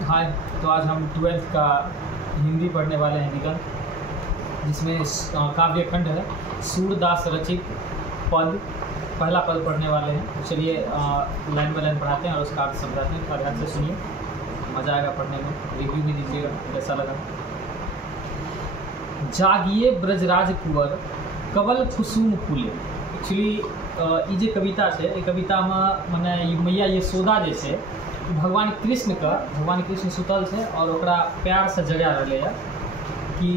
हाय, तो आज हम 12th का हिंदी पढ़ने वाले हैं निगम, जिसमें काव्य खंड है सूरदास रचित पद। पहला पद पढ़ने वाले हैं। तो चलिए लाइन बाय लाइन पढ़ाते हैं और उसका अर्थ समझाते हैं। थोड़ा ध्यान से सुनिए, मज़ा आएगा पढ़ने में। रिव्यू भी दीजिएगा कैसा लगा। जागिए ब्रजराज कुंवर कवल कुसुम फूले। एक्चुअली ये जो कविता है, ये कविता में मैंने मैया यशोदा जैसे भगवान कृष्ण सुतल से और ओकरा प्यार से जगा रहे हैं कि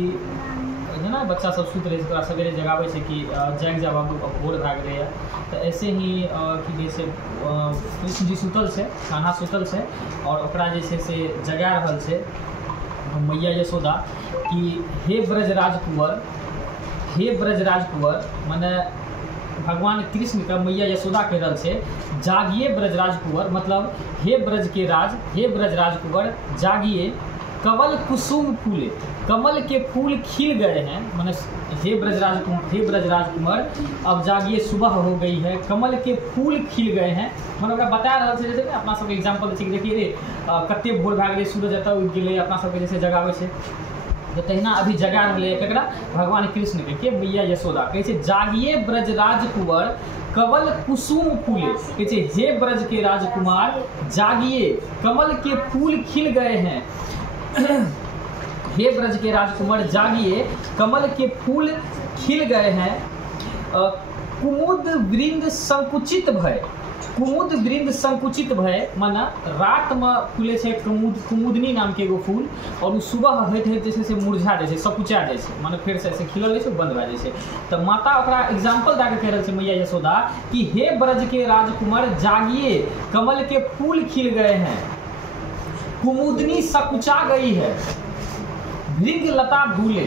है ना, बच्चा सब सुत रहे तो सवेरे जगावे से कि जाग जा बाबू, अब भोर भाग रहे हैं। तो ऐसे ही कि जैसे कृष्ण जी सुतल से, कान्हा सुतल से और ओकरा जैसे से जगा रहल से मैया यशोदा कि हे ब्रजराज कुंवर माने भगवान कृष्ण का मैया यशोदा के रल से जागिए ब्रजराज कुंवर, मतलब हे ब्रजराज कुंवर जागिए। कमल कुसुम फूले, कमल के फूल खिल गए हैं। माने हे ब्रजराज कुंवर अब जागिए, सुबह हो गई है, कमल के फूल खिल गए हैं। मतलब बता रहा है जैसे अपना सबके एग्जाम्पल देखिए रे कते भोर भाग गए, सूरज एतऽ उगि गेलै, अपना सबके जैसे जगावे से तो तहिना अभी जगा रहे ककरा, भगवान कृष्ण के मैया यशोदा कहै छै जागिए ब्रजराज कुंवर कमल कुसुम फूले। कहै छै हे ब्रज के राजकुमार जागिए, कमल के फूल खिल गए हैं। हे ब्रज के राजकुमार जागिए, कमल के फूल खिल गए हैं। कुमुद वृंद संकुचित भय माना रात में फूले से कुमुदनी नाम के एगो फूल, और सुबह होते जैसे से मुरझा जाए, सकुचा जाए, माने फिर से ऐसे खिलल जाए, बंद भए जाए। तो माता ओकरा एग्जाम्पल दे के कह रही है मैया यशोदा कि हे ब्रज के राजकुमार जागिए, कमल के फूल खिल गए हैं, कुमुदनी सकुचा गई है, भृंग लता भूले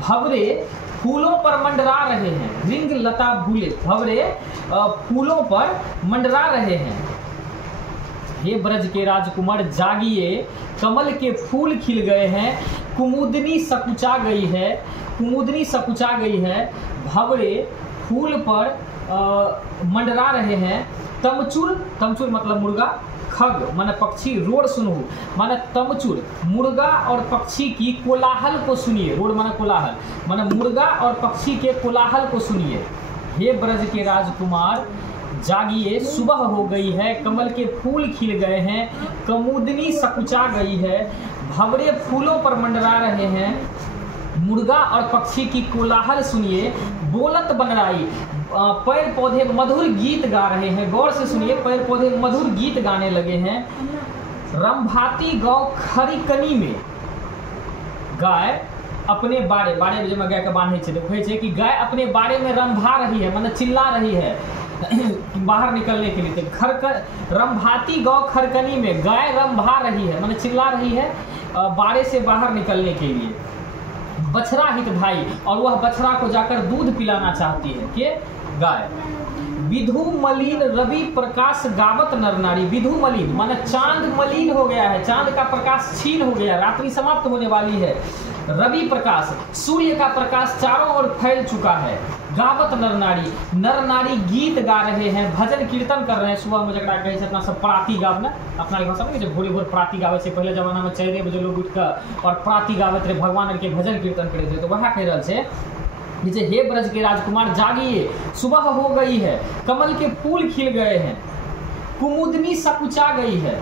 भवरे फूलों पर मंडरा रहे हैं। भृंग लता भूले भवरे फूलों पर मंडरा रहे हैं। हे ब्रज के राजकुमार जागिए, कमल के फूल खिल गए हैं, कुमुदनी सकुचा गई है, भवरे फूल पर मंडरा रहे हैं। तमचुर मतलब मुर्गा, खग माने पक्षी, रोड सुनू माने तमचुर, मुर्गा और पक्षी की कोलाहल को सुनिए। रोड माने कोलाहल, माने मुर्गा और पक्षी के कोलाहल को सुनिए। हे ब्रज के राजकुमार जागिए, सुबह हो गई है, कमल के फूल खिल गए हैं, कुमुदनी सकुचा गई है, भंवरे फूलों पर मंडरा रहे हैं, मुर्गा और पक्षी की कोलाहल सुनिए। बोलत बनराई पेड़ पौधे मधुर गीत गा रहे हैं। गौर से सुनिए, पेड़ पौधे मधुर गीत गाने लगे हैं। रंभाती गांव खरीकनी में गाय अपने बारे में गाय का बांधे छे, देखै छे कि गाय अपने बारे में रंभा रही है, मतलब चिल्ला रही है बाहर निकलने के लिए। रंभाती गांव खरकनी में गाय रंभा रही है, मतलब चिल्ला रही है बारे से बाहर निकलने के लिए। बछड़ा हितधाई, और वह बछड़ा को जाकर दूध पिलाना चाहती है के गाय। विधु मलिन रवि प्रकाश गावत नर नारी। विधु मलिन माने चांद मलिन हो गया है, चांद का प्रकाश क्षीण हो गया, रात्रि समाप्त होने वाली है। रवि प्रकाश, सूर्य का प्रकाश चारों ओर फैल चुका है। गावत नर नारी गीत गा रहे हैं, भजन कीर्तन कर रहे हैं। सुबह में जरा कहे अपना सब प्राती गावना, अपना भाषा में जब भोर प्राती गावे से पहले जमाना में 4 बजे लोग उठ कर और प्राती गावत रहे, भगवान के भजन कीर्तन करे थे। तो वह कह रहे से जैसे हे ब्रज के राजकुमार जागिए, सुबह हो गई है, कमल के फूल खिल गए हैं, कुमुदनी सकुचा गई है,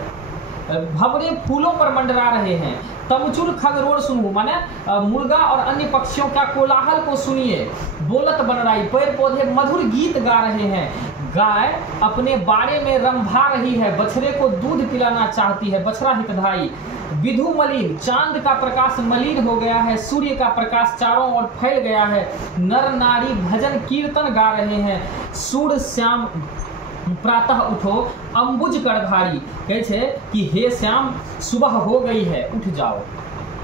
भंवरे फूलों पर मंडरा रहे हैं। तमचुर खग रोड सुनू माने मुर्गा और अन्य पक्षियों का कोलाहल को सुनिए। बोलत बनराई पेड़ पौधे मधुर गीत गा रहे हैं। गाय अपने बारे में रंभा रही है, बछड़े को दूध पिलाना चाहती है। बछड़ा हितधाई। विधु मलिन, चांद का प्रकाश मलिन हो गया है, सूर्य का प्रकाश चारों ओर फैल गया है। नर नारी भजन कीर्तन गा रहे हैं। सूर्य श्याम प्रातः उठो अंबुज करधारी, कहे छे कि हे श्याम सुबह हो गई है, उठ जाओ।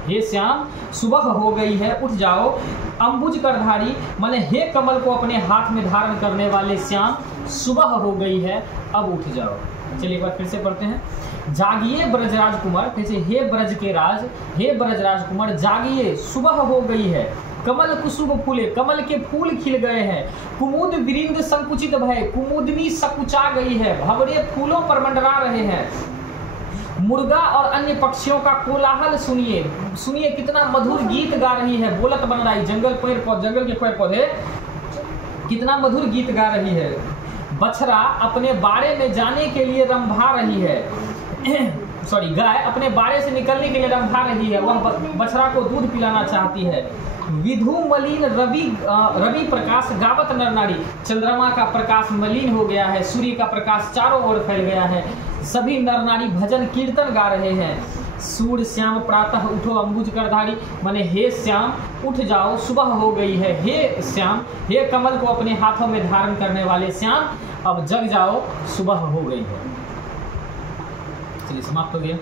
हे श्याम सुबह हो गई है, उठ जाओ। अंबुज करधारी माने हे कमल को अपने हाथ में धारण करने वाले श्याम, सुबह हो गई है, अब उठ जाओ। चलिए एक बार फिर से पढ़ते हैं। जागिए ब्रजराज कुमार, कैसे हे ब्रज राजकुमार जागिए, सुबह हो गई है, कमल कुसुम फूले, कमल के फूल खिल गए हैं। कुमुद वृंद संकुचित भय, कुमुदनी सकुचा गई है, भंवरे फूलों पर मंडरा रहे हैं। मुर्गा और अन्य पक्षियों का कोलाहल सुनिए, सुनिए कितना मधुर गीत गा रही है, बोलत बन रही, जंगल के पेड़ पौधे कितना मधुर गीत गा रही है। बछड़ा अपने बाड़े में जाने के लिए रंभा रही है सॉरी, गाय अपने बाड़े से निकलने के लिए रंभा रही है, वह बछड़ा को दूध पिलाना चाहती है। विधु मलिन रवि प्रकाश गावत नर नारी, चंद्रमा का प्रकाश मलिन हो गया है, सूर्य का प्रकाश चारों ओर फैल गया है, सभी नर नारी भजन कीर्तन गा रहे हैं। सूर्य श्याम प्रातः उठो अंबुज करधारी, माने हे श्याम उठ जाओ सुबह हो गई है, हे श्याम, हे कमल को अपने हाथों में धारण करने वाले श्याम अब जग जाओ सुबह हो गई है। चलिए समाप्त हो गया।